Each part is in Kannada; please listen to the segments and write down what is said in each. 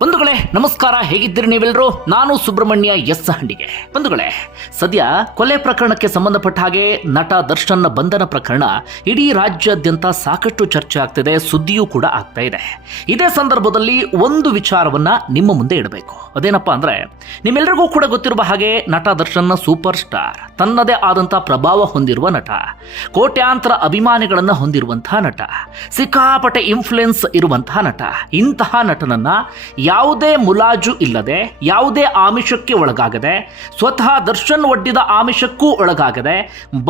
ಬಂಧುಗಳೇ, ನಮಸ್ಕಾರ, ಹೇಗಿದ್ದೀರಿ ನೀವೆಲ್ಲರೂ ನಾನು ಸುಬ್ರಹ್ಮಣ್ಯ ಎಸ್ ಹಂಡಿಗೆ. ಬಂಧುಗಳೇ, ಸದ್ಯ ಕೊಲೆ ಪ್ರಕರಣಕ್ಕೆ ಸಂಬಂಧಪಟ್ಟ ಹಾಗೆ ನಟ ದರ್ಶನ್ನ ಬಂಧನ ಪ್ರಕರಣ ಇಡೀ ರಾಜ್ಯಾದ್ಯಂತ ಸಾಕಷ್ಟು ಚರ್ಚೆ ಆಗ್ತಿದೆ, ಸುದ್ದಿಯೂ ಕೂಡ ಆಗ್ತಾ ಇದೆ. ಇದೇ ಸಂದರ್ಭದಲ್ಲಿ ಒಂದು ವಿಚಾರವನ್ನ ನಿಮ್ಮ ಮುಂದೆ ಇಡಬೇಕು. ಅದೇನಪ್ಪ ಅಂದ್ರೆ ನಿಮ್ಮೆಲ್ಲರಿಗೂ ಕೂಡ ಗೊತ್ತಿರುವ ಹಾಗೆ ನಟ ದರ್ಶನ್ ಸೂಪರ್ ಸ್ಟಾರ್, ತನ್ನದೇ ಆದಂಥ ಪ್ರಭಾವ ಹೊಂದಿರುವ ನಟ, ಕೋಟ್ಯಾಂತರ ಅಭಿಮಾನಿಗಳನ್ನ ಹೊಂದಿರುವಂತಹ ನಟ, ಸಿಕ್ಕಾಪಟ್ಟೆ ಇನ್ಫ್ಲುಯೆನ್ಸ್ ಇರುವಂತಹ ನಟ, ಇಂತಹ ನಟನನ್ನ ಯಾವುದೇ ಮುಲಾಜು ಇಲ್ಲದೆ, ಯಾವುದೇ ಆಮಿಷಕ್ಕೆ ಒಳಗಾಗದೆ, ಸ್ವತಃ ದರ್ಶನ್ ಒಡ್ಡಿದ ಆಮಿಷಕ್ಕೂ ಒಳಗಾಗದೆ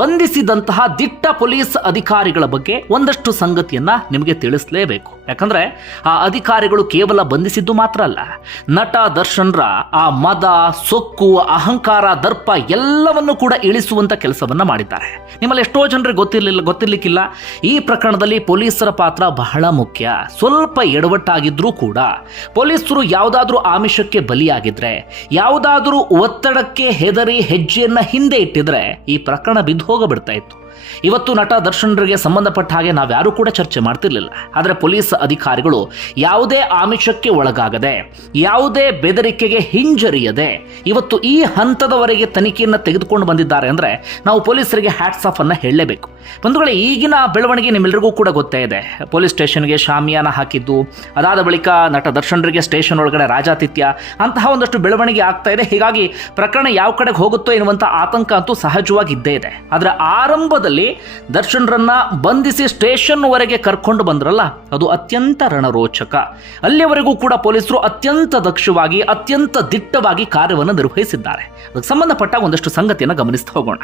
ಬಂಧಿಸಿದಂತಹ ದಿಟ್ಟ ಪೊಲೀಸ್ ಅಧಿಕಾರಿಗಳ ಬಗ್ಗೆ ಒಂದಷ್ಟು ಸಂಗತಿಯನ್ನು ನಿಮಗೆ ತಿಳಿಸಲೇಬೇಕು. ಯಾಕಂದ್ರೆ ಆ ಅಧಿಕಾರಿಗಳು ಕೇವಲ ಬಂಧಿಸಿದ್ದು ಮಾತ್ರ ಅಲ್ಲ, ನಟ ದರ್ಶನ್ರ ಆ ಮದ, ಸೊಕ್ಕು, ಅಹಂಕಾರ, ದರ್ಪ ಎಲ್ಲವನ್ನು ಕೂಡ ಇಳಿಸುವಂತ ಕೆಲಸವನ್ನು ಮಾಡಿದ್ದಾರೆ. ನಿಮ್ಮಲ್ಲಿ ಎಷ್ಟೋ ಜನರಿಗೆ ಗೊತ್ತಿರಲಿಲ್ಲ, ಗೊತ್ತಿರಲಿಕ್ಕಿಲ್ಲ. ಈ ಪ್ರಕರಣದಲ್ಲಿ ಪೊಲೀಸರ ಪಾತ್ರ ಬಹಳ ಮುಖ್ಯ. ಸ್ವಲ್ಪ ಎಡವಟ್ಟಾಗಿದ್ರೂ ಕೂಡ ಪೊಲೀಸರು ಯಾವುದಾದ್ರೂ ಆಮಿಷಕ್ಕೆ ಬಲಿಯಾಗಿದ್ರೆ, ಯಾವುದಾದ್ರೂ ಒತ್ತಡಕ್ಕೆ ಹೆದರಿ ಹೆಜ್ಜೆಯನ್ನು ಹಿಂದೆ ಇಟ್ಟಿದ್ರೆ ಈ ಪ್ರಕರಣ ಬಿದ್ದು ಹೋಗಬಿಡ್ತಾ ಇತ್ತು. ಇವತ್ತು ನಟ ದರ್ಶನರಿಗೆ ಸಂಬಂಧಪಟ್ಟ ಹಾಗೆ ನಾವ್ಯಾರೂ ಕೂಡ ಚರ್ಚೆ ಮಾಡ್ತಿರ್ಲಿಲ್ಲ. ಆದರೆ ಪೊಲೀಸ್ ಅಧಿಕಾರಿಗಳು ಯಾವುದೇ ಆಮಿಷಕ್ಕೆ ಒಳಗಾಗದೆ, ಯಾವುದೇ ಬೆದರಿಕೆಗೆ ಹಿಂಜರಿಯದೆ ಇವತ್ತು ಈ ಹಂತದವರೆಗೆ ತನಿಖೆಯನ್ನು ತೆಗೆದುಕೊಂಡು ಬಂದಿದ್ದಾರೆ ಅಂದ್ರೆ ನಾವು ಪೊಲೀಸರಿಗೆ ಹ್ಯಾಟ್ಸ್ ಆಫ್ ಅನ್ನು ಹೇಳಲೇಬೇಕು. ಬಂಧುಗಳೇ, ಈಗಿನ ಬೆಳವಣಿಗೆ ನಿಮ್ಮೆಲ್ಲರಿಗೂ ಕೂಡ ಗೊತ್ತೇ ಇದೆ. ಪೊಲೀಸ್ ಸ್ಟೇಷನ್ಗೆ ಶಾಮಿಯಾನ ಹಾಕಿದ್ದು, ಅದಾದ ಬಳಿಕ ನಟ ದರ್ಶನರಿಗೆ ಸ್ಟೇಷನ್ ಒಳಗಡೆ ರಾಜಾತಿಥ್ಯ, ಅಂತಹ ಒಂದಷ್ಟು ಬೆಳವಣಿಗೆ ಆಗ್ತಾ ಇದೆ. ಹೀಗಾಗಿ ಪ್ರಕರಣ ಯಾವ ಕಡೆಗೆ ಹೋಗುತ್ತೋ ಎನ್ನುವಂಥ ಆತಂಕ ಅಂತೂ ಸಹಜವಾಗಿ ಇದ್ದೇ ಇದೆ. ಆದರೆ ಆರಂಭದಲ್ಲಿ ದರ್ಶನ್ರನ್ನ ಬಂಧಿಸಿ ಸ್ಟೇಷನ್ವರೆಗೆ ಕರ್ಕೊಂಡು ಬಂದ್ರಲ್ಲ, ಅದು ಅತ್ಯಂತ ರಣರೋಚಕ. ಅಲ್ಲಿಯವರೆಗೂ ಕೂಡ ಪೊಲೀಸರು ಅತ್ಯಂತ ದಕ್ಷವಾಗಿ, ಅತ್ಯಂತ ದಿಟ್ಟವಾಗಿ ಕಾರ್ಯವನ್ನು ನಿರ್ವಹಿಸಿದ್ದಾರೆ. ಅದಕ್ಕೆ ಸಂಬಂಧಪಟ್ಟ ಒಂದಷ್ಟು ಸಂಗತಿಯನ್ನು ಗಮನಿಸ್ತಾ ಹೋಗೋಣ.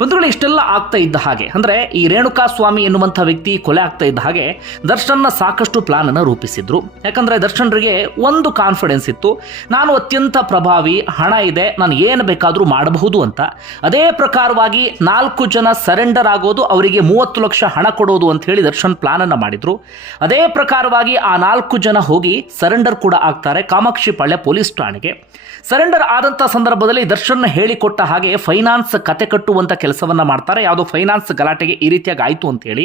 ಬಂಧುಗಳು, ಇಷ್ಟೆಲ್ಲ ಆಗ್ತಾ ಇದ್ದ ಹಾಗೆ, ಅಂದ್ರೆ ಈ ರೇಣುಕಾ ಸ್ವಾಮಿ ಎನ್ನುವಂಥ ವ್ಯಕ್ತಿ ಕೊಲೆ ಆಗ್ತಾ ಇದ್ದ ಹಾಗೆ ದರ್ಶನ್ನ ಸಾಕಷ್ಟು ಪ್ಲಾನ್ ಅನ್ನು ರೂಪಿಸಿದ್ರು. ಯಾಕಂದ್ರೆ ದರ್ಶನ್ರಿಗೆ ಒಂದು ಕಾನ್ಫಿಡೆನ್ಸ್ ಇತ್ತು, ನಾನು ಅತ್ಯಂತ ಪ್ರಭಾವಿ, ಹಣ ಇದೆ, ನಾನು ಏನು ಬೇಕಾದರೂ ಮಾಡಬಹುದು ಅಂತ. ಅದೇ ಪ್ರಕಾರವಾಗಿ ನಾಲ್ಕು ಜನ ಸರೆಂಡರ್ ಆಗೋದು, ಅವರಿಗೆ ಮೂವತ್ತು ಲಕ್ಷ ಹಣ ಕೊಡೋದು ಅಂತ ಹೇಳಿ ದರ್ಶನ್ ಪ್ಲಾನ್ ಮಾಡಿದರು. ಅದೇ ಪ್ರಕಾರವಾಗಿ ಆ ನಾಲ್ಕು ಜನ ಹೋಗಿ ಸರೆಂಡರ್ ಕೂಡ ಆಗ್ತಾರೆ ಕಾಮಾಕ್ಷಿ ಪಾಳ್ಯ ಪೊಲೀಸ್ ಠಾಣೆಗೆ. ಸರೆಂಡರ್ ಆದಂಥ ಸಂದರ್ಭದಲ್ಲಿ ದರ್ಶನ್ ಹೇಳಿಕೊಟ್ಟ ಹಾಗೆ ಫೈನಾನ್ಸ್ ಕತೆ ಕಟ್ಟುವಂತ ಕೆಲಸವನ್ನ ಮಾಡ್ತಾರೆ. ಯಾವುದೋ ಫೈನಾನ್ಸ್ ಗಲಾಟೆಗೆ ಈ ರೀತಿಯಾಗಿ ಆಯಿತು ಅಂತ ಹೇಳಿ.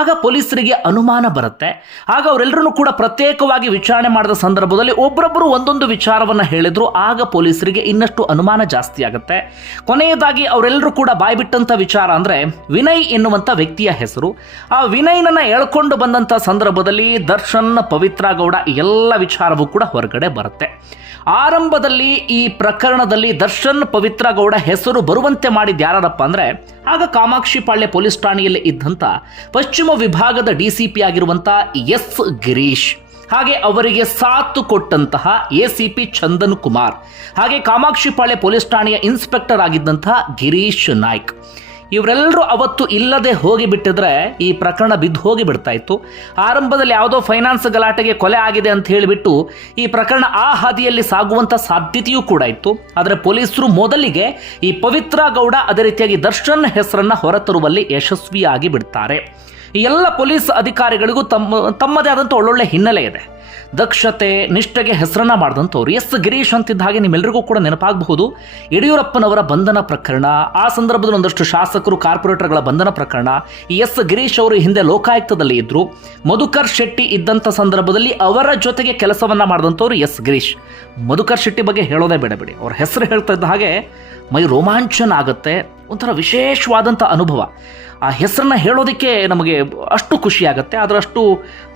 ಆಗ ಪೊಲೀಸರಿಗೆ ಅನುಮಾನ ಬರುತ್ತೆ. ಆಗ ಅವರೆಲ್ಲರೂ ಕೂಡ ಪ್ರತ್ಯೇಕವಾಗಿ ವಿಚಾರಣೆ ಮಾಡಿದ ಸಂದರ್ಭದಲ್ಲಿ ಒಬ್ಬರೊಬ್ಬರು ಒಂದೊಂದು ವಿಚಾರವನ್ನ ಹೇಳಿದ್ರು. ಆಗ ಪೊಲೀಸರಿಗೆ ಇನ್ನಷ್ಟು ಅನುಮಾನ ಜಾಸ್ತಿ ಆಗುತ್ತೆ. ಕೊನೆಯದಾಗಿ ಅವರೆಲ್ಲರೂ ಕೂಡ ಬಾಯ್ಬಿಟ್ಟಂತ ವಿಚಾರ ಅಂದ್ರೆ ವಿನಯ್ ಎನ್ನುವಂಥ ವ್ಯಕ್ತಿಯ ಹೆಸರು. ಆ ವಿನಯ್ನನ್ನ ಎಳ್ಕೊಂಡು ಬಂದಂಥ ಸಂದರ್ಭದಲ್ಲಿ ದರ್ಶನ್, ಪವಿತ್ರ ಗೌಡ ಎಲ್ಲ ವಿಚಾರವೂ ಕೂಡ ಹೊರಗಡೆ ಬರುತ್ತೆ. ಆರಂಭದಲ್ಲಿ ಈ ಪ್ರಕರಣದಲ್ಲಿ ದರ್ಶನ್, ಪವಿತ್ರ ಗೌಡ ಹೆಸರು ಬರುವಂತೆ ಮಾಡಿದ ಯಾರಪ್ಪ ಅಂದರೆ, ಆಗ ಕಾಮಾಕ್ಷಿಪಾಳ್ಯ ಪೊಲೀಸ್ ಠಾಣೆಯಲ್ಲಿ ಇದ್ದಂಥ ಪಶ್ಚಿಮ ವಿಭಾಗದ ಡಿ ಸಿ ಪಿ ಆಗಿರುವಂಥ ಎಸ್ ಗಿರೀಶ್. ಹಾಗೆ ಅವರಿಗೆ ಸಾಥ್ ಕೊಟ್ಟಂತಹ A C P Chandan Kumar. ಹಾಗೆ ಕಾಮಾಕ್ಷಿಪಾಳ್ಯ ಪೊಲೀಸ್ ಠಾಣೆಯ ಇನ್ಸ್ಪೆಕ್ಟರ್ ಆಗಿದ್ದಂತಹ ಗಿರೀಶ್ ನಾಯ್ಕ್. ಇವರೆಲ್ಲರೂ ಅವತ್ತು ಇಲ್ಲದೆ ಹೋಗಿ ಬಿಟ್ಟಿದ್ರೆ ಈ ಪ್ರಕರಣ ಬಿದ್ದು ಹೋಗಿ ಬಿಡ್ತಾ ಇತ್ತು. ಆರಂಭದಲ್ಲಿ ಯಾವುದೋ ಫೈನಾನ್ಸ್ ಗಲಾಟೆಗೆ ಕೊಲೆ ಆಗಿದೆ ಅಂತ ಹೇಳಿಬಿಟ್ಟು ಈ ಪ್ರಕರಣ ಆ ಹಾದಿಯಲ್ಲಿ ಸಾಗುವಂತ ಸಾಧ್ಯತೆಯೂ ಕೂಡ ಇತ್ತು. ಆದರೆ ಪೊಲೀಸರು ಮೊದಲಿಗೆ ಈ ಪವಿತ್ರ ಗೌಡ ಅದೇ ರೀತಿಯಾಗಿ ದರ್ಶನ್ ಹೆಸರನ್ನ ಹೊರತರುವಲ್ಲಿ ಯಶಸ್ವಿಯಾಗಿ ಬಿಡ್ತಾರೆ. ಈ ಎಲ್ಲ ಪೊಲೀಸ್ ಅಧಿಕಾರಿಗಳಿಗೂ ತಮ್ಮ ತಮ್ಮದೇ ಆದಂಥ ಒಳ್ಳೊಳ್ಳೆ ಹಿನ್ನೆಲೆ ಇದೆ. ದಕ್ಷತೆ, ನಿಷ್ಠೆಗೆ ಹೆಸರನ್ನ ಮಾಡಿದಂಥವ್ರು. ಎಸ್. ಗಿರೀಶ್ ಅಂತಿದ್ದ ಹಾಗೆ ನಿಮ್ಮೆಲ್ಲರಿಗೂ ಕೂಡ ನೆನಪಾಗಬಹುದು. ಯಡಿಯೂರಪ್ಪನವರ ಬಂಧನ ಪ್ರಕರಣ, ಆ ಸಂದರ್ಭದಲ್ಲಿ ಒಂದಷ್ಟು ಶಾಸಕರು, ಕಾರ್ಪೊರೇಟರ್ಗಳ ಬಂಧನ ಪ್ರಕರಣ, ಈ ಎಸ್. ಗಿರೀಶ್ ಅವರು ಹಿಂದೆ ಲೋಕಾಯುಕ್ತದಲ್ಲಿ ಇದ್ರು. ಮಧುಕರ್ ಶೆಟ್ಟಿ ಇದ್ದಂಥ ಸಂದರ್ಭದಲ್ಲಿ ಅವರ ಜೊತೆಗೆ ಕೆಲಸವನ್ನ ಮಾಡಿದಂಥವ್ರು ಎಸ್. ಗಿರೀಶ್. ಮಧುಕರ್ ಶೆಟ್ಟಿ ಬಗ್ಗೆ ಹೇಳೋದೇ ಬೇಡ ಬಿಡಿ. ಅವ್ರ ಹೆಸರು ಹೇಳ್ತಾ ಇದ್ದ ಹಾಗೆ ಮೈ ರೋಮಾಂಚನ ಆಗುತ್ತೆ. ಒಂಥರ ವಿಶೇಷವಾದಂಥ ಅನುಭವ. ಆ ಹೆಸರನ್ನ ಹೇಳೋದಕ್ಕೆ ನಮಗೆ ಅಷ್ಟು ಖುಷಿಯಾಗುತ್ತೆ. ಆದರೆ ಅಷ್ಟು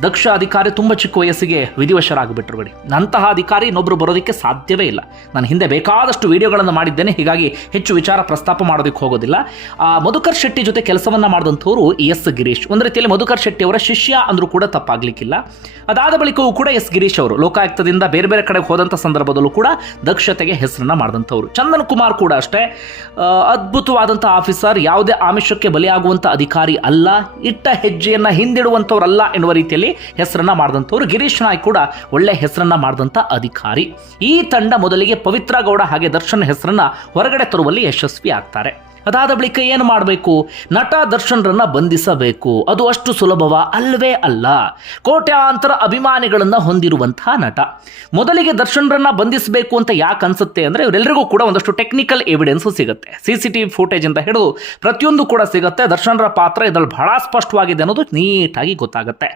ದಕ್ಷ ಅಧಿಕಾರಿ ತುಂಬ ಚಿಕ್ಕ ವಯಸ್ಸಿಗೆ ವಿಧಿವಶರಾಗಿಬಿಟ್ರು ಬಿಡಿ ಅಂತಹ ಅಧಿಕಾರಿ ಇನ್ನೊಬ್ಬರು ಬರೋದಕ್ಕೆ ಸಾಧ್ಯವೇ ಇಲ್ಲ. ನಾನು ಹಿಂದೆ ಬೇಕಾದಷ್ಟು ವಿಡಿಯೋಗಳನ್ನು ಮಾಡಿದ್ದೇನೆ, ಹೀಗಾಗಿ ಹೆಚ್ಚು ವಿಚಾರ ಪ್ರಸ್ತಾಪ ಮಾಡೋದಕ್ಕೆ ಹೋಗೋದಿಲ್ಲ. ಆ, ಮಧುಕರ್ ಶೆಟ್ಟಿ ಜೊತೆ ಕೆಲಸವನ್ನು ಮಾಡಿದಂಥವ್ರು ಎಸ್ ಗಿರೀಶ್. ಒಂದು ರೀತಿಯಲ್ಲಿ ಮಧುಕರ್ ಶೆಟ್ಟಿ ಅವರ ಶಿಷ್ಯ ಅಂದರೂ ಕೂಡ ತಪ್ಪಾಗಲಿಕ್ಕಿಲ್ಲ. ಅದಾದ ಬಳಿಕವೂ ಕೂಡ ಎಸ್ ಗಿರೀಶ್ ಅವರು ಲೋಕಾಯುಕ್ತದಿಂದ ಬೇರೆ ಬೇರೆ ಕಡೆಗೆ ಹೋದಂಥ ಸಂದರ್ಭದಲ್ಲೂ ಕೂಡ ದಕ್ಷತೆಗೆ ಹೆಸರನ್ನ ಮಾಡಿದಂಥವ್ರು. ಚಂದನ್ ಕುಮಾರ್ ಕೂಡ ಅಷ್ಟೇ. ಅದ್ಭುತವಾದಂಥ ಆಫೀಸರ್, ಯಾವುದೇ ಆಮಿಷಕ್ಕೆ ಬಲಿಯಾಗುವಂಥ ಅಧಿಕಾರಿ ಅಲ್ಲ. ಇಟ್ಟ ಹೆಜ್ಜೆಯನ್ನು ಹಿಂದಿಡುವಂಥವ್ರಲ್ಲ ಎನ್ನುವ ರೀತಿಯಲ್ಲಿ ಹೆಸರನ್ನ ಮಾಡಿದಂಥವ್ರು ಗಿರೀಶ್ ನಾಯ್ಕ್ ಕೂಡ ಒಳ್ಳೆ ಹೆಸರನ್ನ ಮಾಡಿದಂಥ ಅಧಿಕಾರಿ. ಈ ತಂಡ ಮೊದಲಿಗೆ ಪವಿತ್ರ ಗೌಡ ಹಾಗೆ ದರ್ಶನ್ ಹೆಸರನ್ನ ಹೊರಗಡೆ ತರುವಲ್ಲಿ ಯಶಸ್ವಿ ಆಗ್ತಾರೆ. ಅದಾದ ಬಳಿಕ ಏನು ಮಾಡಬೇಕು? ನಟ ದರ್ಶನ್ರನ್ನ ಬಂಧಿಸಬೇಕು. ಅದು ಅಷ್ಟು ಸುಲಭವ ಅಲ್ಲವೇ ಅಲ್ಲ. ಕೋಟ್ಯಾಂತರ ಅಭಿಮಾನಿಗಳನ್ನು ಹೊಂದಿರುವಂತಹ ನಟ. ಮೊದಲಿಗೆ ದರ್ಶನ್ರನ್ನ ಬಂಧಿಸಬೇಕು ಅಂತ ಯಾಕೆ ಅನ್ಸುತ್ತೆ ಅಂದರೆ ಇವರೆಲ್ಲರಿಗೂ ಕೂಡ ಒಂದಷ್ಟು ಟೆಕ್ನಿಕಲ್ ಎವಿಡೆನ್ಸ್ ಸಿಗುತ್ತೆ. C C T V footage ಅಂತ ಹಿಡಿದು ಪ್ರತಿಯೊಂದು ಕೂಡ ಸಿಗುತ್ತೆ. ದರ್ಶನ್ರ ಪಾತ್ರ ಇದರಲ್ಲಿ ಬಹಳ ಸ್ಪಷ್ಟವಾಗಿದೆ ಅನ್ನೋದು ನೀಟಾಗಿ ಗೊತ್ತಾಗುತ್ತೆ.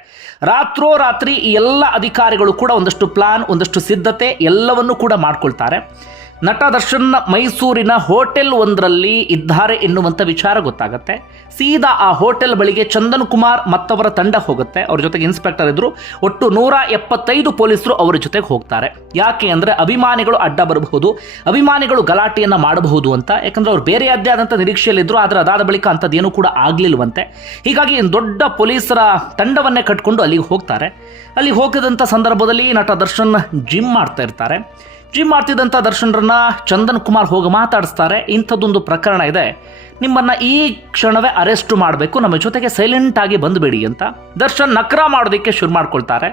ರಾತ್ರೋ ರಾತ್ರಿ ಈ ಎಲ್ಲ ಅಧಿಕಾರಿಗಳು ಕೂಡ ಒಂದಷ್ಟು ಪ್ಲಾನ್ ಒಂದಷ್ಟು ಸಿದ್ಧತೆ ಎಲ್ಲವನ್ನೂ ಕೂಡ ಮಾಡ್ಕೊಳ್ತಾರೆ. ನಟ ದರ್ಶನ್ ಮೈಸೂರಿನ ಹೋಟೆಲ್ ಒಂದರಲ್ಲಿ ಇದ್ದಾರೆ ಎನ್ನುವಂಥ ವಿಚಾರ ಗೊತ್ತಾಗುತ್ತೆ. ಸೀದಾ ಆ ಹೋಟೆಲ್ ಬಳಿಗೆ ಚಂದನ್ ಕುಮಾರ್ ಮತ್ತವರ ತಂಡ ಹೋಗುತ್ತೆ. ಅವ್ರ ಜೊತೆಗೆ ಇನ್ಸ್ಪೆಕ್ಟರ್ ಇದ್ರು. ಒಟ್ಟು ನೂರ ಎಪ್ಪತ್ತೈದು ಪೊಲೀಸರು ಅವರ ಜೊತೆಗೆ ಹೋಗ್ತಾರೆ. ಯಾಕೆ ಅಂದರೆ ಅಭಿಮಾನಿಗಳು ಅಡ್ಡ ಬರಬಹುದು, ಅಭಿಮಾನಿಗಳು ಗಲಾಟೆಯನ್ನು ಮಾಡಬಹುದು ಅಂತ. ಯಾಕಂದರೆ ಅವ್ರು ಬೇರೆ ಅದೇ ಆದಂಥ ನಿರೀಕ್ಷೆಯಲ್ಲಿದ್ದರು ಆದರೆ ಅದಾದ ಬಳಿಕ ಅಂಥದ್ದೇನೂ ಕೂಡ ಆಗಲಿಲ್ಲವಂತೆ ಹೀಗಾಗಿ ದೊಡ್ಡ ಪೊಲೀಸರ ತಂಡವನ್ನೇ ಕಟ್ಕೊಂಡು ಅಲ್ಲಿಗೆ ಹೋಗ್ತಾರೆ. ಅಲ್ಲಿ ಹೋಗದಂಥ ಸಂದರ್ಭದಲ್ಲಿ ನಟ ದರ್ಶನ್ ಜಿಮ್ ಮಾಡ್ತಾ ಇರ್ತಾರೆ. ಜಿಮ್ ಮಾಡ್ತಿದ್ದಂಥ ದರ್ಶನ್ರನ್ನ ಚಂದನ್ ಕುಮಾರ್ ಹೋಗಿ ಮಾತಾಡಿಸ್ತಾರೆ. ಇಂಥದ್ದೊಂದು ಪ್ರಕರಣ ಇದೆ. ನಿಮ್ಮನ್ನ ಈ ಕ್ಷಣವೇ ಅರೆಸ್ಟ್ ಮಾಡಬೇಕು. ನಮ್ಮ ಜೊತೆಗೆ ಸೈಲೆಂಟ್ ಆಗಿ ಬಂದುಬಿಡಿ ಅಂತ ದರ್ಶನ್ ನಕ್ರ ಮಾಡೋದಕ್ಕೆ ಶುರು ಮಾಡ್ಕೊಳ್ತಾರೆ.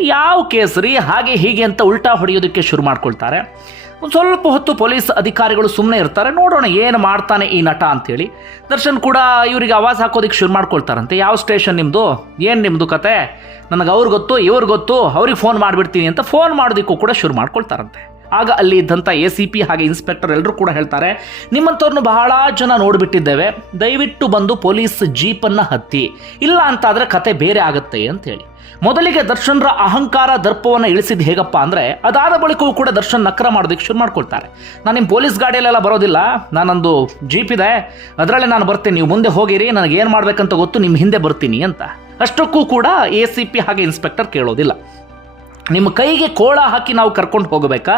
ಯಾವ ಕೇಸರಿ ಹಾಗೆ ಹೀಗೆ ಅಂತ ಉಲ್ಟಾ ಹೊಡೆಯೋದಕ್ಕೆ ಶುರು ಮಾಡ್ಕೊಳ್ತಾರೆ. ಒಂದು ಸ್ವಲ್ಪ ಹೊತ್ತು ಪೊಲೀಸ್ ಅಧಿಕಾರಿಗಳು ಸುಮ್ಮನೆ ಇರ್ತಾರೆ, ನೋಡೋಣ ಏನು ಮಾಡ್ತಾನೆ ಈ ನಟ ಅಂತೇಳಿ. ದರ್ಶನ್ ಕೂಡ ಇವರಿಗೆ ಆವಾಜ್ ಹಾಕೋದಕ್ಕೆ ಶುರು ಮಾಡ್ಕೊಳ್ತಾರಂತೆ. ಯಾವ ಸ್ಟೇಷನ್ ನಿಮ್ಮದು ಏನು ನಿಮ್ಮದು ಕತೆ? ನನಗೆ ಅವ್ರಿಗೆ ಗೊತ್ತು ಇವ್ರಿಗೆ ಗೊತ್ತು, ಅವ್ರಿಗೆ ಫೋನ್ ಮಾಡಿಬಿಡ್ತೀನಿ ಅಂತ ಫೋನ್ ಮಾಡೋದಕ್ಕೂ ಕೂಡ ಶುರು ಮಾಡ್ಕೊಳ್ತಾರಂತೆ. ಆಗ ಅಲ್ಲಿ ಇದ್ದಂಥ ಎ ಸಿ ಪಿ ಹಾಗೆ ಇನ್ಸ್ಪೆಕ್ಟರ್ ಎಲ್ಲರೂ ಕೂಡ ಹೇಳ್ತಾರೆ ನಿಮ್ಮಂಥವ್ರನ್ನ ಬಹಳ ಜನ ನೋಡಿಬಿಟ್ಟಿದ್ದೇವೆ, ದಯವಿಟ್ಟು ಬಂದು ಪೊಲೀಸ್ ಜೀಪನ್ನು ಹತ್ತಿ, ಇಲ್ಲ ಅಂತಾದರೆ ಕತೆ ಬೇರೆ ಆಗುತ್ತೆ ಅಂತೇಳಿ ಮೊದಲಿಗೆ ದರ್ಶನ್ರ ಅಹಂಕಾರ ದರ್ಪವನ್ನು ಇಳಿಸಿದ್ದು ಹೇಗಪ್ಪ ಅಂದರೆ, ಅದಾದ ಬಳಿಕವೂ ಕೂಡ ದರ್ಶನ್ ನಕ್ರ ಮಾಡೋದಕ್ಕೆ ಶುರು ಮಾಡ್ಕೊಳ್ತಾರೆ. ನಾನು ನಿಮ್ಮ ಪೊಲೀಸ್ ಗಾಡಿಯಲ್ಲೆಲ್ಲ ಬರೋದಿಲ್ಲ, ನಾನೊಂದು ಜೀಪ್ ಇದೆ, ಅದರಲ್ಲೇ ನಾನು ಬರ್ತೀನಿ, ನೀವು ಮುಂದೆ ಹೋಗಿರಿ ನನಗೆ ಏನು ಮಾಡಬೇಕಂತ ಗೊತ್ತು ನಿಮ್ಮ ಹಿಂದೆ ಬರ್ತೀನಿ ಅಂತ. ಅಷ್ಟಕ್ಕೂ ಕೂಡ ಎ ಸಿ ಪಿ ಹಾಗೆ ಇನ್ಸ್ಪೆಕ್ಟರ್ ಕೇಳೋದಿಲ್ಲ. ನಿಮ್ಮ ಕೈಗೆ ಕೋಳ ಹಾಕಿ ನಾವು ಕರ್ಕೊಂಡು ಹೋಗಬೇಕಾ?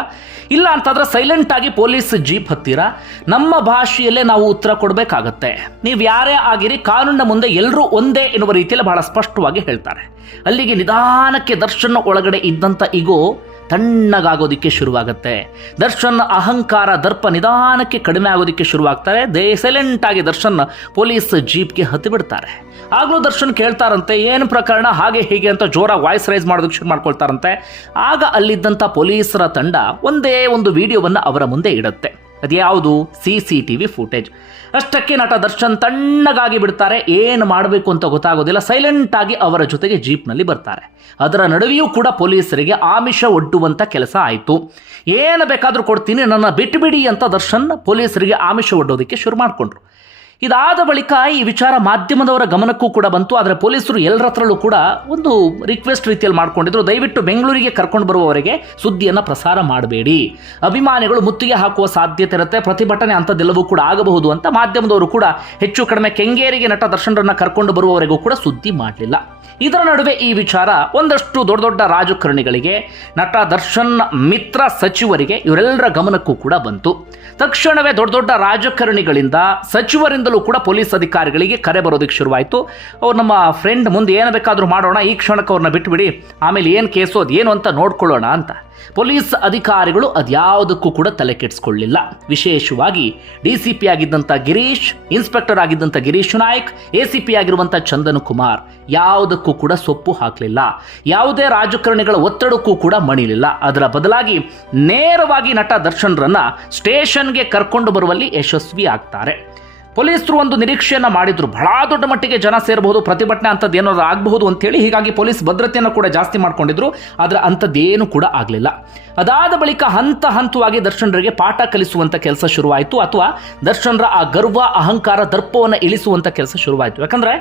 ಇಲ್ಲ ಅಂತಂದ್ರೆ ಸೈಲೆಂಟ್ ಆಗಿ ಪೊಲೀಸ್ ಜೀಪ್ ಹತ್ತಿರ ನಮ್ಮ ಭಾಷೆಯಲ್ಲೇ ನಾವು ಉತ್ತರ ಕೊಡಬೇಕಾಗತ್ತೆ. ನೀವು ಯಾರೇ ಆಗಿರಿ, ಕಾನೂನಿನ ಮುಂದೆ ಎಲ್ಲರೂ ಒಂದೇ ಎನ್ನುವ ರೀತಿಯಲ್ಲಿ ಬಹಳ ಸ್ಪಷ್ಟವಾಗಿ ಹೇಳ್ತಾರೆ. ಅಲ್ಲಿಗೆ ನಿಧಾನಕ್ಕೆ ದರ್ಶನ ಒಳಗಡೆ ಇದ್ದಂಥ ಇಗೋ ತಣ್ಣಗಾಗೋದಿಕ್ಕೆ ಶುರುವಾಗುತ್ತೆ. ದರ್ಶನ್ ಅಹಂಕಾರ, ದರ್ಪ ನಿಧಾನಕ್ಕೆ ಕಡಿಮೆ ಆಗೋದಿಕ್ಕೆ ಶುರುವಾಗ್ತಾರೆ. ದೇ ಸೈಲೆಂಟ್ ಆಗಿ ದರ್ಶನ್ ಪೊಲೀಸ್ ಜೀಪ್ಗೆ ಹತ್ತಿ ಬಿಡ್ತಾರೆ. ಆಗ್ಲೂ ದರ್ಶನ್ ಕೇಳ್ತಾರಂತೆ, ಏನು ಪ್ರಕರಣ? ಹಾಗೆ ಹೀಗೆ ಅಂತ ಜೋರಾಗಿ ವಾಯ್ಸ್ ರೈಸ್ ಮಾಡೋದಕ್ಕೆ ಶುರು ಮಾಡ್ಕೊಳ್ತಾರಂತೆ. ಆಗ ಅಲ್ಲಿದ್ದಂಥ ಪೊಲೀಸರ ತಂಡ ಒಂದೇ ಒಂದು ವಿಡಿಯೋವನ್ನು ಅವರ ಮುಂದೆ ಇಡುತ್ತೆ. ಅದ್ಯಾವುದು C C T V footage ಅಷ್ಟಕ್ಕೆ ನಟ ದರ್ಶನ್ ತಣ್ಣಗಾಗಿ ಬಿಡ್ತಾರೆ. ಏನು ಮಾಡಬೇಕು ಅಂತ ಗೊತ್ತಾಗೋದಿಲ್ಲ. ಸೈಲೆಂಟ್ ಆಗಿ ಅವರ ಜೊತೆಗೆ ಜೀಪ್ನಲ್ಲಿ ಬರ್ತಾರೆ. ಅದರ ನಡುವೆಯೂ ಕೂಡ ಪೊಲೀಸರಿಗೆ ಆಮಿಷ ಒಡ್ಡುವಂಥ ಕೆಲಸ ಆಯಿತು. ಏನು ಬೇಕಾದರೂ ಕೊಡ್ತೀನಿ, ನನ್ನ ಬಿಟ್ಟುಬಿಡಿ ಅಂತ ದರ್ಶನ್ ಪೊಲೀಸರಿಗೆ ಆಮಿಷ ಒಡ್ಡೋದಕ್ಕೆ ಶುರು ಮಾಡಿಕೊಂಡ್ರು. ಇದಾದ ಬಳಿಕ ಈ ವಿಚಾರ ಮಾಧ್ಯಮದವರ ಗಮನಕ್ಕೂ ಕೂಡ ಬಂತು. ಆದರೆ ಪೊಲೀಸರು ಎಲ್ಲರತ್ರಲ್ಲೂ ಕೂಡ ಒಂದು ರಿಕ್ವೆಸ್ಟ್ ರೀತಿಯಲ್ಲಿ ಮಾಡ್ಕೊಂಡಿದ್ರು. ದಯವಿಟ್ಟು ಬೆಂಗಳೂರಿಗೆ ಕರ್ಕೊಂಡು ಬರುವವರಿಗೆ ಸುದ್ದಿಯನ್ನು ಪ್ರಸಾರ ಮಾಡಬೇಡಿ. ಅಭಿಮಾನಿಗಳು ಮುತ್ತಿಗೆ ಹಾಕುವ ಸಾಧ್ಯತೆ ಇರುತ್ತೆ. ಪ್ರತಿಭಟನೆ ಅಂಥದ್ದೆಲ್ಲವೂ ಕೂಡ ಆಗಬಹುದು ಅಂತ ಮಾಧ್ಯಮದವರು ಕೂಡ ಹೆಚ್ಚು ಕಡಿಮೆ ಕೆಂಗೇರಿಗೆ ನಟ ದರ್ಶನರನ್ನ ಕರ್ಕೊಂಡು ಬರುವವರೆಗೂ ಕೂಡ ಸುದ್ದಿ ಮಾಡಲಿಲ್ಲ. ಇದರ ನಡುವೆ ಈ ವಿಚಾರ ಒಂದಷ್ಟು ದೊಡ್ಡ ದೊಡ್ಡ ರಾಜಕಾರಣಿಗಳಿಗೆ, ನಟ ದರ್ಶನ್ ಮಿತ್ರ ಸಚಿವರಿಗೆ ಇವರೆಲ್ಲರ ಗಮನಕ್ಕೂ ಕೂಡ ಬಂತು. ತಕ್ಷಣವೇ ದೊಡ್ಡ ದೊಡ್ಡ ರಾಜಕಾರಣಿಗಳಿಂದ ಸಚಿವರಿಂದಲೂ ಕೂಡ ಪೊಲೀಸ್ ಅಧಿಕಾರಿಗಳಿಗೆ ಕರೆ ಬರೋದಕ್ಕೆ ಶುರುವಾಯಿತು. ಅವ್ರು ನಮ್ಮ ಫ್ರೆಂಡ್ ಮುಂದೆ ಏನು ಬೇಕಾದರೂ ಮಾಡೋಣ, ಈ ಕ್ಷಣಕ್ಕೆ ಅವ್ರನ್ನ ಬಿಟ್ಬಿಡಿ, ಆಮೇಲೆ ಏನು ಕೇಸು ಏನು ಅಂತ ನೋಡ್ಕೊಳ್ಳೋಣ ಅಂತ. ಪೊಲೀಸ್ ಅಧಿಕಾರಿಗಳು ಅದ್ಯಾವುದಕ್ಕೂ ಕೂಡ ತಲೆ ಕೆಡಿಸ್ಕೊಳ್ಳಿಲ್ಲ. ವಿಶೇಷವಾಗಿ ಡಿ ಸಿ ಪಿ ಆಗಿದ್ದಂಥ Girish, inspector ಆಗಿದ್ದಂಥ Girish Naik A C P ಆಗಿರುವಂಥ ಚಂದನ್ ಕುಮಾರ್, ಯಾವುದಕ್ಕೂ ಕೂಡ ಸೊಪ್ಪು ಹಾಕಲಿಲ್ಲ. ಯಾವುದೇ ರಾಜಕಾರಣಿಗಳ ಒತ್ತಡಕ್ಕೂ ಕೂಡ ಮಣಿಲಿಲ್ಲ. ಅದರ ಬದಲಾಗಿ ನೇರವಾಗಿ ನಟ ದರ್ಶನ್ರನ್ನ ಸ್ಟೇಷನ್ಗೆ ಕರ್ಕೊಂಡು ಬರುವಲ್ಲಿ ಯಶಸ್ವಿ ಆಗ್ತಾರೆ ಪೊಲೀಸರು ಒಂದು ನಿರೀಕ್ಷೆಯನ್ನು ಮಾಡಿದ್ರು. ಬಹಳ ದೊಡ್ಡ ಮಟ್ಟಿಗೆ ಜನ ಸೇರಬಹುದು, ಪ್ರತಿಭಟನೆ ಅಂಥದ್ದು ಏನಾದ್ರು ಆಗಬಹುದು ಅಂತೇಳಿ ಹೀಗಾಗಿ ಪೊಲೀಸ್ ಭದ್ರತೆಯನ್ನು ಕೂಡ ಜಾಸ್ತಿ ಮಾಡ್ಕೊಂಡಿದ್ರು, ಆದರೆ ಅಂಥದ್ದೇನು ಕೂಡ ಆಗಲಿಲ್ಲ. ಅದಾದ ಬಳಿಕ ಹಂತ ಹಂತವಾಗಿ ದರ್ಶನರಿಗೆ ಪಾಠ ಕಲಿಸುವಂಥ ಕೆಲಸ ಶುರುವಾಯಿತು, ಅಥವಾ ದರ್ಶನರ ಆ ಗರ್ವ, ಅಹಂಕಾರ, ದರ್ಪವನ್ನು ಇಳಿಸುವಂಥ ಕೆಲಸ ಶುರುವಾಯಿತು. ಯಾಕಂದರೆ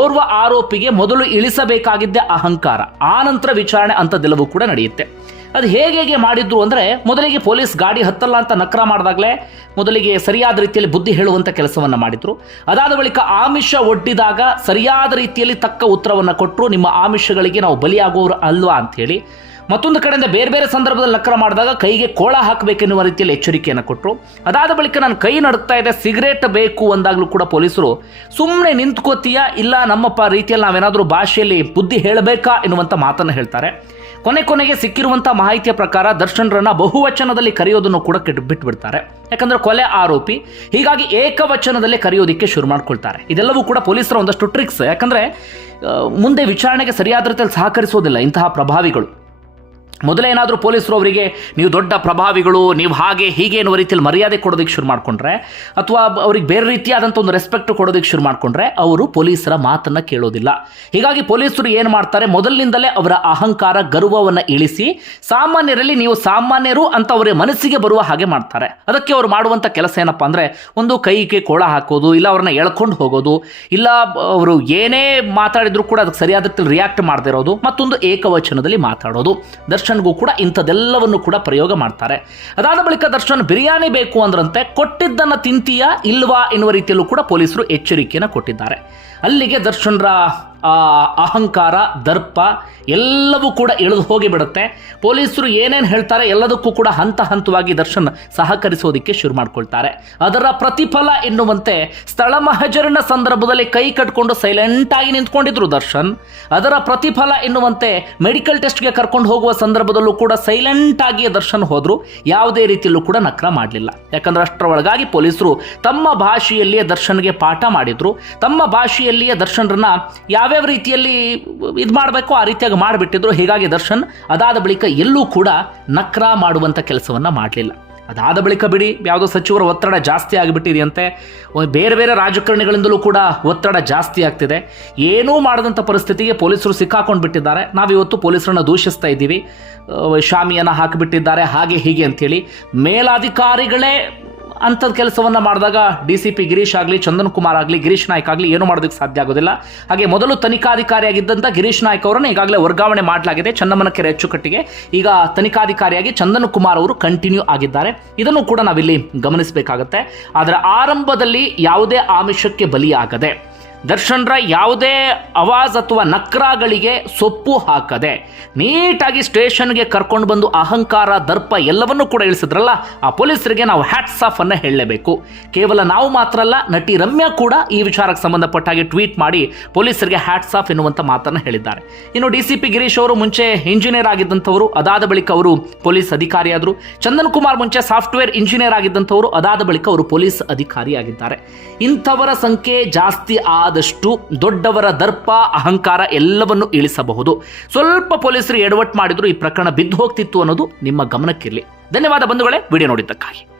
ಓರ್ವ ಆರೋಪಿಗೆ ಮೊದಲು ಇಳಿಸಬೇಕಾಗಿದ್ದೇ ಅಹಂಕಾರ, ಆ ನಂತರ ವಿಚಾರಣೆ ಅಂಥದ್ದೆಲ್ಲವೂ ಕೂಡ ನಡೆಯುತ್ತೆ. ಅದು ಹೇಗೆ ಹೇಗೆ ಮಾಡಿದ್ರು ಅಂದರೆ ಮೊದಲಿಗೆ ಪೊಲೀಸ್ ಗಾಡಿ ಹತ್ತಲ್ಲ ಅಂತ ನಕ್ರ ಮಾಡಿದಾಗಲೇ ಮೊದಲಿಗೆ ಸರಿಯಾದ ರೀತಿಯಲ್ಲಿ ಬುದ್ಧಿ ಹೇಳುವಂಥ ಕೆಲಸವನ್ನು ಮಾಡಿದ್ರು. ಅದಾದ ಬಳಿಕ ಆಮಿಷ ಒಡ್ಡಿದಾಗ ಸರಿಯಾದ ರೀತಿಯಲ್ಲಿ ತಕ್ಕ ಉತ್ತರವನ್ನು ಕೊಟ್ಟರು ನಿಮ್ಮ ಆಮಿಷಗಳಿಗೆ ನಾವು ಬಲಿಯಾಗುವವರು ಅಲ್ವಾ ಅಂಥೇಳಿ ಮತ್ತೊಂದು ಕಡೆಯಿಂದ ಬೇರೆ ಬೇರೆ ಸಂದರ್ಭದಲ್ಲಿ ನಕ್ರ ಮಾಡಿದಾಗ ಕೈಗೆ ಕೋಳ ಹಾಕಬೇಕೆನ್ನುವ ರೀತಿಯಲ್ಲಿ ಎಚ್ಚರಿಕೆಯನ್ನು ಕೊಟ್ಟರು ಅದಾದ ಬಳಿಕ ನಾನು ಕೈ ನಡುತ್ತಾ ಇದೆ ಸಿಗರೇಟ್ ಬೇಕು ಅಂದಾಗಲೂ ಕೂಡ ಪೊಲೀಸರು ಸುಮ್ಮನೆ ನಿಂತ್ಕೋತೀಯ ಇಲ್ಲ ನಮ್ಮಪ್ಪ ರೀತಿಯಲ್ಲಿ ನಾವೇನಾದರೂ ಭಾಷೆಯಲ್ಲಿ ಬುದ್ಧಿ ಹೇಳಬೇಕಾ ಎನ್ನುವಂಥ ಮಾತನ್ನು ಹೇಳ್ತಾರೆ. ಕೊನೆ ಕೊನೆಗೆ ಸಿಕ್ಕಿರುವಂಥ ಮಾಹಿತಿಯ ಪ್ರಕಾರ ದರ್ಶನ್ರನ್ನ ಬಹುವಚನದಲ್ಲಿ ಕರೆಯೋದನ್ನು ಕೂಡ ಕೆಟ್ಟು ಬಿಟ್ಬಿಡ್ತಾರೆ. ಯಾಕಂದ್ರೆ ಕೊಲೆ ಆರೋಪಿ, ಹೀಗಾಗಿ ಏಕವಚನದಲ್ಲಿ ಕರೆಯೋದಕ್ಕೆ ಶುರು ಮಾಡ್ಕೊಳ್ತಾರೆ. ಇದೆಲ್ಲವೂ ಕೂಡ ಪೊಲೀಸರ ಒಂದಷ್ಟು ಟ್ರಿಕ್ಸ್ ಯಾಕಂದ್ರೆ ಮುಂದೆ ವಿಚಾರಣೆಗೆ ಸರಿಯಾದ ರೀತಿಯಲ್ಲಿ ಸಹಕರಿಸೋದಿಲ್ಲ ಇಂತಹ ಪ್ರಭಾವಿಗಳು. ಮೊದಲೇ ಏನಾದರೂ ಪೊಲೀಸರು ಅವರಿಗೆ ನೀವು ದೊಡ್ಡ ಪ್ರಭಾವಿಗಳು, ನೀವು ಹಾಗೆ ಹೀಗೆ ಅನ್ನೋ ರೀತಿಯಲ್ಲಿ ಮರ್ಯಾದೆ ಕೊಡೋದಕ್ಕೆ ಶುರು ಮಾಡಿಕೊಂಡ್ರೆ, ಅಥವಾ ಅವ್ರಿಗೆ ಬೇರೆ ರೀತಿಯಾದಂಥ ಒಂದು ರೆಸ್ಪೆಕ್ಟ್ ಕೊಡೋದಕ್ಕೆ ಶುರು ಮಾಡಿಕೊಂಡ್ರೆ, ಅವರು ಪೊಲೀಸರ ಮಾತನ್ನು ಕೇಳೋದಿಲ್ಲ. ಹೀಗಾಗಿ ಪೊಲೀಸರು ಏನು ಮಾಡ್ತಾರೆ, ಮೊದಲಿನಿಂದಲೇ ಅವರ ಅಹಂಕಾರ, ಗರ್ವವನ್ನು ಇಳಿಸಿ, ಸಾಮಾನ್ಯರಲ್ಲಿ ನೀವು ಸಾಮಾನ್ಯರು ಅಂತ ಅವರ ಮನಸ್ಸಿಗೆ ಬರುವ ಹಾಗೆ ಮಾಡ್ತಾರೆ. ಅದಕ್ಕೆ ಅವರು ಮಾಡುವಂಥ ಕೆಲಸ ಏನಪ್ಪ ಅಂದರೆ, ಒಂದು ಕೈಗೆ ಕೋಳ ಹಾಕೋದು, ಇಲ್ಲ ಅವ್ರನ್ನ ಎಳ್ಕೊಂಡು ಹೋಗೋದು, ಇಲ್ಲ ಅವರು ಏನೇ ಮಾತಾಡಿದ್ರು ಕೂಡ ಅದಕ್ಕೆ ಸರಿಯಾದ ರಿಯಾಕ್ಟ್ ಮಾಡದೇ ಇರೋದು ಮತ್ತೊಂದು ಏಕವಚನದಲ್ಲಿ ಮಾತಾಡೋದು. ದರ್ಶನ್ಗೂ ಕೂಡ ಇಂಥದ್ದೆಲ್ಲವನ್ನು ಕೂಡ ಪ್ರಯೋಗ ಮಾಡ್ತಾರೆ. ಅದಾದ ಬಳಿಕ ದರ್ಶನ್ ಬಿರಿಯಾನಿ ಬೇಕು ಅಂದ್ರಂತೆ, ಕೊಟ್ಟಿದ್ದನ್ನು ತಿಂತೀಯಾ ಇಲ್ವಾ ಎನ್ನುವ ರೀತಿಯಲ್ಲೂ ಕೂಡ ಪೊಲೀಸರು ಎಚ್ಚರಿಕೆಯನ್ನು ಕೊಟ್ಟಿದ್ದಾರೆ. ಅಲ್ಲಿಗೆ ದರ್ಶನರ ಅಹಂಕಾರ, ದರ್ಪ ಎಲ್ಲವೂ ಕೂಡ ಇಳಿದು ಹೋಗಿಬಿಡುತ್ತೆ. ಪೊಲೀಸರು ಏನೇನು ಹೇಳ್ತಾರೆ ಎಲ್ಲದಕ್ಕೂ ಕೂಡ ಹಂತ ಹಂತವಾಗಿ ದರ್ಶನ್ ಸಹಕರಿಸೋದಕ್ಕೆ ಶುರು ಮಾಡ್ಕೊಳ್ತಾರೆ. ಅದರ ಪ್ರತಿಫಲ ಎನ್ನುವಂತೆ ಸ್ಥಳ ಮಹಜರಿನ ಸಂದರ್ಭದಲ್ಲಿ ಕೈ ಕಟ್ಕೊಂಡು ಸೈಲೆಂಟ್ ಆಗಿ ನಿಂತ್ಕೊಂಡಿದ್ರು ದರ್ಶನ್. ಅದರ ಪ್ರತಿಫಲ ಎನ್ನುವಂತೆ ಮೆಡಿಕಲ್ ಟೆಸ್ಟ್ಗೆ ಕರ್ಕೊಂಡು ಹೋಗುವ ಸಂದರ್ಭದಲ್ಲೂ ಕೂಡ ಸೈಲೆಂಟ್ ದರ್ಶನ್ ಹೋದ್ರು. ಯಾವುದೇ ರೀತಿಯಲ್ಲೂ ಕೂಡ ನಕ್ರ ಮಾಡಲಿಲ್ಲ. ಯಾಕಂದ್ರೆ ಅಷ್ಟರ ಒಳಗಾಗಿ ಪೊಲೀಸರು ತಮ್ಮ ಭಾಷೆಯಲ್ಲಿಯೇ ದರ್ಶನ್ಗೆ ಪಾಠ ಮಾಡಿದ್ರು. ತಮ್ಮ ಭಾಷೆಯಲ್ಲಿಯೇ ದರ್ಶನ್ರನ್ನ ಯಾವ್ಯಾವ ರೀತಿಯಲ್ಲಿ ಇದು ಮಾಡಬೇಕು ಆ ರೀತಿಯಾಗಿ ಮಾಡಿಬಿಟ್ಟಿದ್ರು. ಹೀಗಾಗಿ ದರ್ಶನ್ ಅದಾದ ಬಳಿಕ ಎಲ್ಲೂ ಕೂಡ ನಕ್ರ ಮಾಡುವಂಥ ಕೆಲಸವನ್ನು ಮಾಡಲಿಲ್ಲ. ಅದಾದ ಬಳಿಕ ಬಿಡಿ, ಯಾವುದೋ ಸಚಿವರ ಒತ್ತಡ ಜಾಸ್ತಿ ಆಗಿಬಿಟ್ಟಿದೆಯಂತೆ ಬೇರೆ ಬೇರೆ ರಾಜಕಾರಣಿಗಳಿಂದಲೂ ಕೂಡ ಒತ್ತಡ ಜಾಸ್ತಿ ಆಗ್ತಿದೆ. ಏನೂ ಮಾಡಿದಂಥ ಪರಿಸ್ಥಿತಿಗೆ ಪೊಲೀಸರು ಸಿಕ್ಕಾಕೊಂಡು ಬಿಟ್ಟಿದ್ದಾರೆ. ನಾವಿವತ್ತು ಪೊಲೀಸರನ್ನು ದೂಷಿಸ್ತಾ ಇದ್ದೀವಿ. ಶಾಮಿಯನ್ನು ಹಾಕಿಬಿಟ್ಟಿದ್ದಾರೆ. ಹಾಗೆ ಹೀಗೆ ಅಂಥೇಳಿ ಮೇಲಾಧಿಕಾರಿಗಳೇ ಅಂಥದ್ದು ಕೆಲಸವನ್ನು ಮಾಡಿದಾಗ ಡಿ ಸಿ ಪಿ ಗಿರೀಶ್ ಆಗಲಿ, ಚಂದನ್ ಕುಮಾರ್ ಆಗಲಿ, ಗಿರೀಶ್ ನಾಯ್ಕ್ ಆಗಲಿ ಏನು ಮಾಡೋದಕ್ಕೆ ಸಾಧ್ಯ ಆಗೋದಿಲ್ಲ. ಹಾಗೆ ಮೊದಲು ತನಿಖಾಧಿಕಾರಿಯಾಗಿದ್ದಂಥ ಗಿರೀಶ್ ನಾಯ್ಕ್ ಅವರನ್ನು ಈಗಾಗಲೇ ವರ್ಗಾವಣೆ ಮಾಡಲಾಗಿದೆ. ಚನ್ನಮ್ಮನಕೆರೆ ಅಚ್ಚುಕಟ್ಟಿಗೆ ಈಗ ತನಿಖಾಧಿಕಾರಿಯಾಗಿ ಚಂದನ್ ಕುಮಾರ್ ಅವರು ಕಂಟಿನ್ಯೂ ಆಗಿದ್ದಾರೆ. ಇದನ್ನು ಕೂಡ ನಾವಿಲ್ಲಿ ಗಮನಿಸಬೇಕಾಗತ್ತೆ. ಆದರೆ ಆರಂಭದಲ್ಲಿ ಯಾವುದೇ ಆಮಿಷಕ್ಕೆ ಬಲಿಯಾಗದೆ ದರ್ಶನ್ರ ಯಾವುದೇ ಅವಾಜ್ ಅಥವಾ ನಕ್ರಾಗಳಿಗೆ ಸೊಪ್ಪು ಹಾಕದೆ ನೀಟಾಗಿ ಸ್ಟೇಷನ್ಗೆ ಕರ್ಕೊಂಡು ಬಂದು ಅಹಂಕಾರ, ದರ್ಪ ಎಲ್ಲವನ್ನೂ ಕೂಡ ಇಳಿಸಿದ್ರಲ್ಲ, ಆ ಪೊಲೀಸರಿಗೆ ನಾವು ಹ್ಯಾಟ್ಸ್ ಆಫ್ ಅನ್ನ ಹೇಳಲೇಬೇಕು. ಕೇವಲ ನಾವು ಮಾತ್ರ ಅಲ್ಲ, ನಟಿ ರಮ್ಯಾ ಕೂಡ ಈ ವಿಚಾರಕ್ಕೆ ಸಂಬಂಧಪಟ್ಟ ಹಾಗೆ ಟ್ವೀಟ್ ಮಾಡಿ ಪೊಲೀಸರಿಗೆ ಹ್ಯಾಟ್ಸ್ ಆಫ್ ಎನ್ನುವಂಥ ಮಾತನ್ನು ಹೇಳಿದ್ದಾರೆ. ಇನ್ನು ಡಿ ಸಿ ಪಿ ಗಿರೀಶ್ ಅವರು ಮುಂಚೆ ಇಂಜಿನಿಯರ್ ಆಗಿದ್ದಂಥವರು, ಅದಾದ ಬಳಿಕ ಅವರು ಪೊಲೀಸ್ ಅಧಿಕಾರಿಯಾದರು ಚಂದನ್ ಕುಮಾರ್ ಮುಂಚೆ ಸಾಫ್ಟ್ವೇರ್ ಇಂಜಿನಿಯರ್ ಆಗಿದ್ದಂಥವರು, ಅದಾದ ಬಳಿಕ ಅವರು ಪೊಲೀಸ್ ಅಧಿಕಾರಿಯಾಗಿದ್ದಾರೆ ಇಂಥವರ ಸಂಖ್ಯೆ ಜಾಸ್ತಿ ಆದಷ್ಟು ದೊಡ್ಡವರ ದರ್ಪ, ಅಹಂಕಾರ ಎಲ್ಲವನ್ನು ಇಳಿಸಬಹುದು. ಸ್ವಲ್ಪ ಪೊಲೀಸರು ಎಡವಟ್ ಮಾಡಿದ್ರು ಈ ಪ್ರಕರಣ ಬಿದ್ದು ಹೋಗ್ತಿತ್ತು ಅನ್ನೋದು ನಿಮ್ಮ ಗಮನಕ್ಕಿರಲಿ. ಧನ್ಯವಾದ ಬಂಧುಗಳೇ, ವಿಡಿಯೋ ನೋಡಿದ್ದಕ್ಕಾಗಿ.